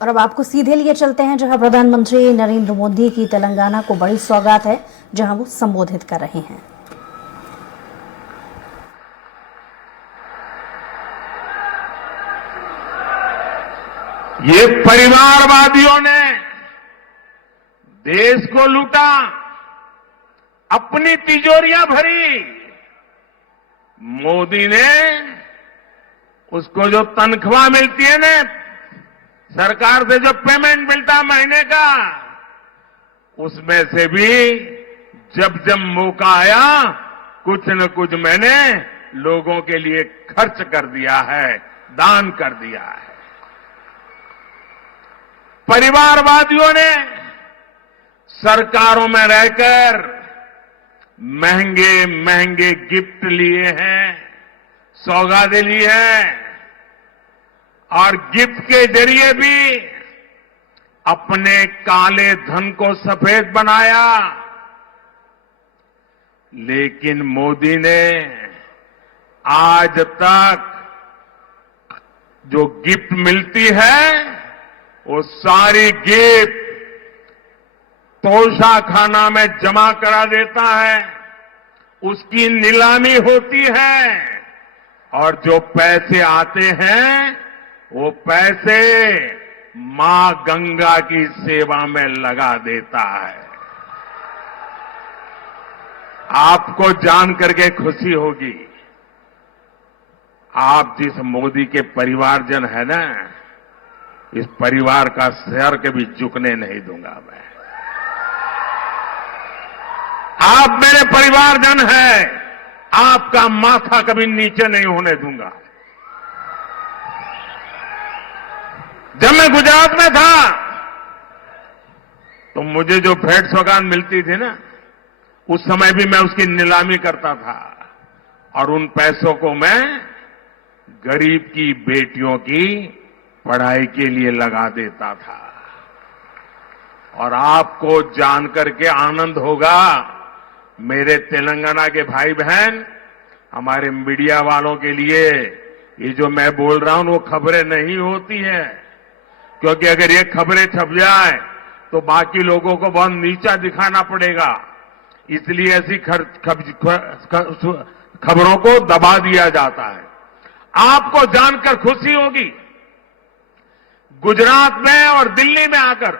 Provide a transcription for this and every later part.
और अब आपको सीधे लिए चलते हैं जहां प्रधानमंत्री नरेंद्र मोदी की तेलंगाना को बड़ी सौगात है, जहां वो संबोधित कर रहे हैं। ये परिवारवादियों ने देश को लूटा, अपनी तिजोरियां भरी। मोदी ने उसको जो तनख्वाह मिलती है ना, सरकार से जो पेमेंट मिलता है महीने का, उसमें से भी जब जब मौका आया कुछ न कुछ मैंने लोगों के लिए खर्च कर दिया है, दान कर दिया है। परिवारवादियों ने सरकारों में रहकर महंगे महंगे गिफ्ट लिए हैं, सौगातें ली हैं, और गिफ्ट के जरिए भी अपने काले धन को सफेद बनाया। लेकिन मोदी ने आज तक जो गिफ्ट मिलती है वो सारी गिफ्ट तोशाखाना में जमा करा देता है, उसकी नीलामी होती है, और जो पैसे आते हैं वो पैसे मां गंगा की सेवा में लगा देता है। आपको जान करके खुशी होगी, आप जिस मोदी के परिवारजन है ना, इस परिवार का सर कभी झुकने नहीं दूंगा मैं। आप मेरे परिवारजन हैं, आपका माथा कभी नीचे नहीं होने दूंगा। जब मैं गुजरात में था तो मुझे जो भेंट सौगात मिलती थी ना, उस समय भी मैं उसकी नीलामी करता था, और उन पैसों को मैं गरीब की बेटियों की पढ़ाई के लिए लगा देता था। और आपको जानकर के आनंद होगा, मेरे तेलंगाना के भाई बहन, हमारे मीडिया वालों के लिए ये जो मैं बोल रहा हूं वो खबरें नहीं होती है, क्योंकि अगर ये खबरें छप जाए तो बाकी लोगों को बहुत नीचा दिखाना पड़ेगा, इसलिए ऐसी खबरों को दबा दिया जाता है। आपको जानकर खुशी होगी, गुजरात में और दिल्ली में आकर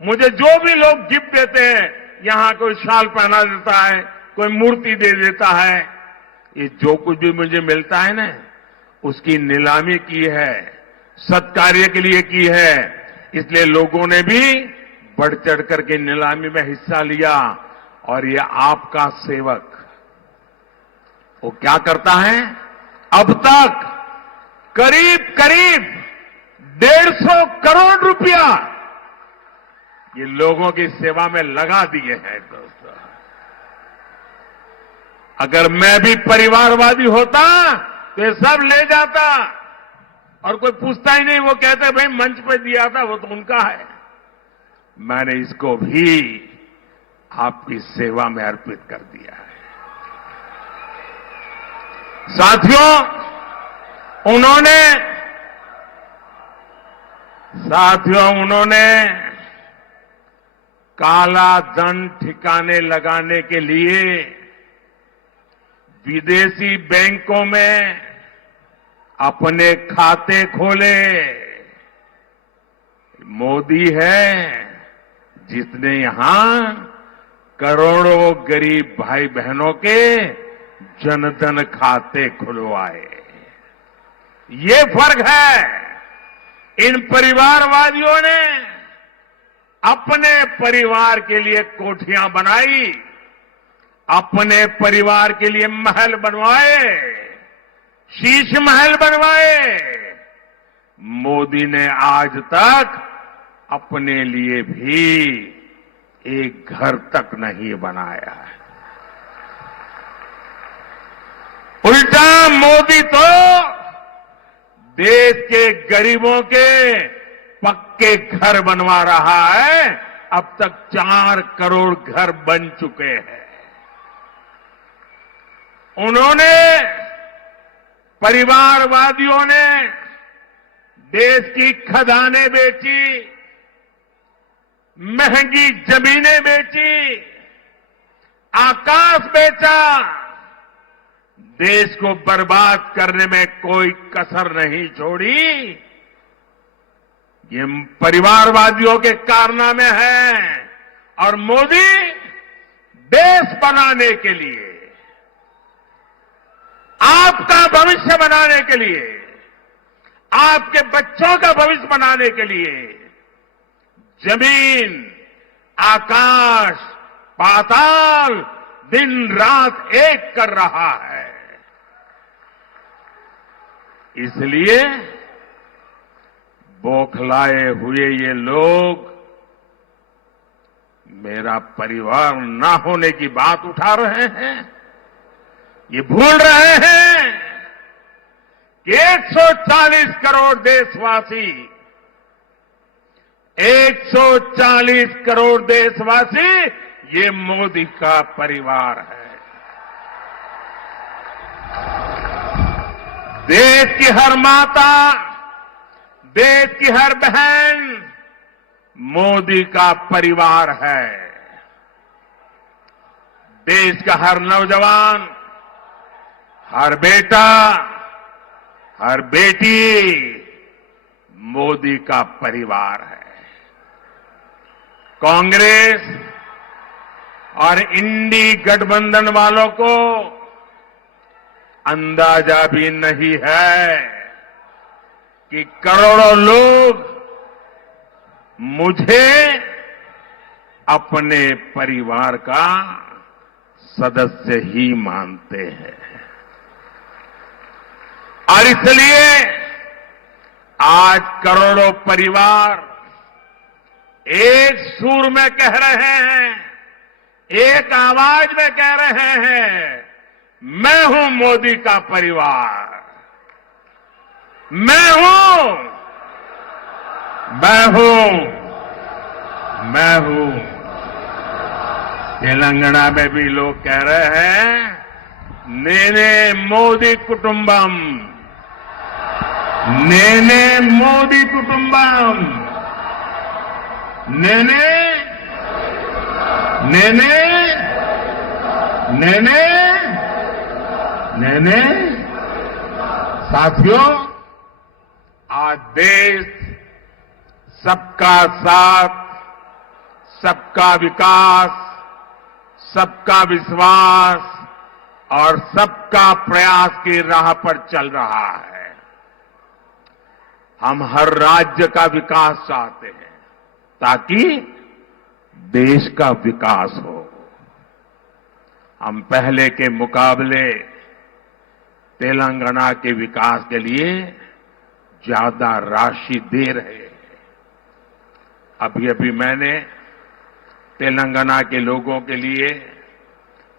मुझे जो भी लोग गिफ्ट देते हैं, यहां कोई शाल पहना देता है, कोई मूर्ति दे देता है, ये जो कुछ भी मुझे मिलता है ना, उसकी नीलामी की है, सत्कार्य के लिए की है। इसलिए लोगों ने भी बढ़ चढ़ करके नीलामी में हिस्सा लिया। और ये आपका सेवक वो क्या करता है, अब तक करीब करीब 150 करोड़ रुपया ये लोगों की सेवा में लगा दिए हैं। दोस्तों, अगर मैं भी परिवारवादी होता तो ये सब ले जाता और कोई पूछता ही नहीं, वो कहते भाई मंच पे दिया था, वो तो उनका है। मैंने इसको भी आपकी सेवा में अर्पित कर दिया है। साथियों, उन्होंने काला धन ठिकाने लगाने के लिए विदेशी बैंकों में अपने खाते खोले। मोदी है जिसने यहां करोड़ों गरीब भाई बहनों के जनधन खाते खुलवाए। ये फर्क है। इन परिवारवादियों ने अपने परिवार के लिए कोठियां बनाई, अपने परिवार के लिए महल बनवाए, शीश महल बनवाए। मोदी ने आज तक अपने लिए भी एक घर तक नहीं बनाया है। उल्टा मोदी तो देश के गरीबों के पक्के घर बनवा रहा है। अब तक 4 करोड़ घर बन चुके हैं। परिवारवादियों ने देश की खदानें बेची, महंगी जमीनें बेची, आकाश बेचा, देश को बर्बाद करने में कोई कसर नहीं छोड़ी। ये परिवारवादियों के कारनामे हैं और मोदी देश बनाने के लिए, आपका भविष्य बनाने के लिए, आपके बच्चों का भविष्य बनाने के लिए जमीन, आकाश, पाताल दिन रात एक कर रहा है। इसलिए बौखलाए हुए ये लोग मेरा परिवार ना होने की बात उठा रहे हैं। ये भूल रहे हैं कि 140 करोड़ देशवासी, 140 करोड़ देशवासी ये मोदी का परिवार है। देश की हर माता, देश की हर बहन मोदी का परिवार है। देश का हर नौजवान, हर बेटा, हर बेटी मोदी का परिवार है। कांग्रेस और इंडी गठबंधन वालों को अंदाजा भी नहीं है कि करोड़ों लोग मुझे अपने परिवार का सदस्य ही मानते हैं। और इसलिए आज करोड़ों परिवार एक सुर में कह रहे हैं, एक आवाज में कह रहे हैं, मैं हूं मोदी का परिवार, मैं हूं, मैं हूं, मैं हूं। तेलंगाना में भी लोग कह रहे हैं, नेने मोदी कुटुंबम, नेने मोदी कुटुंबम, नेने नेने नेने नेने। साथियों, आज देश सबका साथ, सबका विकास, सबका विश्वास और सबका प्रयास की राह पर चल रहा है। हम हर राज्य का विकास चाहते हैं ताकि देश का विकास हो। हम पहले के मुकाबले तेलंगाना के विकास के लिए ज्यादा राशि दे रहे हैं। अभी अभी मैंने तेलंगाना के लोगों के लिए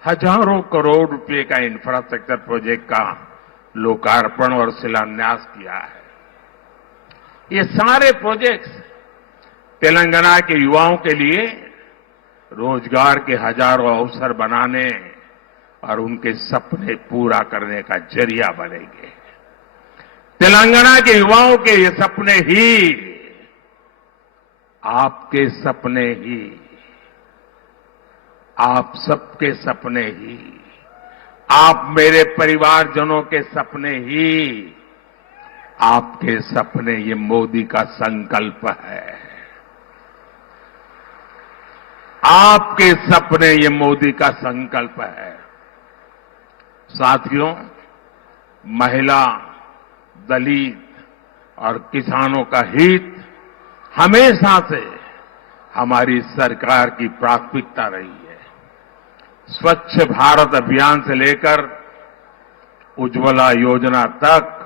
हजारों करोड़ रुपए का इंफ्रास्ट्रक्चर प्रोजेक्ट का लोकार्पण और शिलान्यास किया है। ये सारे प्रोजेक्ट्स तेलंगाना के युवाओं के लिए रोजगार के हजारों अवसर बनाने और उनके सपने पूरा करने का जरिया बनेंगे। तेलंगाना के युवाओं के ये सपने ही आपके सपने ही, आप सबके सपने ही, आप मेरे परिवारजनों के सपने ही, आपके सपने, ये मोदी का संकल्प है। आपके सपने, ये मोदी का संकल्प है। साथियों, महिला, दलित और किसानों का हित हमेशा से हमारी सरकार की प्राथमिकता रही है। स्वच्छ भारत अभियान से लेकर उज्ज्वला योजना तक,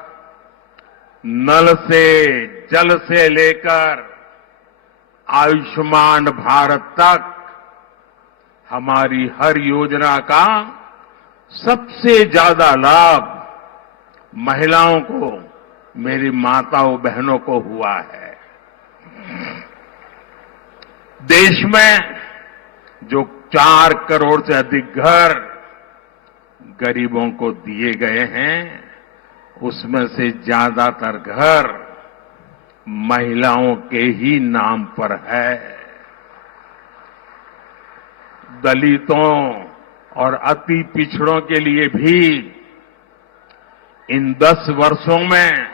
नल से जल से लेकर आयुष्मान भारत तक, हमारी हर योजना का सबसे ज्यादा लाभ महिलाओं को, मेरी माताओं बहनों को हुआ है। देश में जो 4 करोड़ से अधिक घर गरीबों को दिए गए हैं, उसमें से ज्यादातर घर महिलाओं के ही नाम पर है। दलितों और अति पिछड़ों के लिए भी इन 10 वर्षों में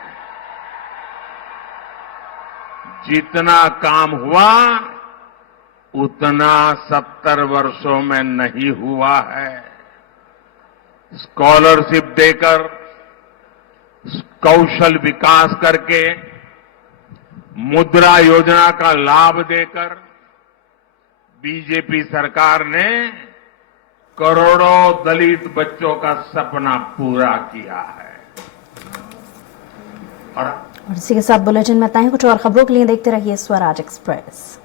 जितना काम हुआ उतना 70 वर्षों में नहीं हुआ है। स्कॉलरशिप देकर, कौशल विकास करके, मुद्रा योजना का लाभ देकर बीजेपी सरकार ने करोड़ों दलित बच्चों का सपना पूरा किया है। और इसी के साथ बुलेटिन में इतना ही। कुछ और खबरों के लिए देखते रहिए स्वराज एक्सप्रेस।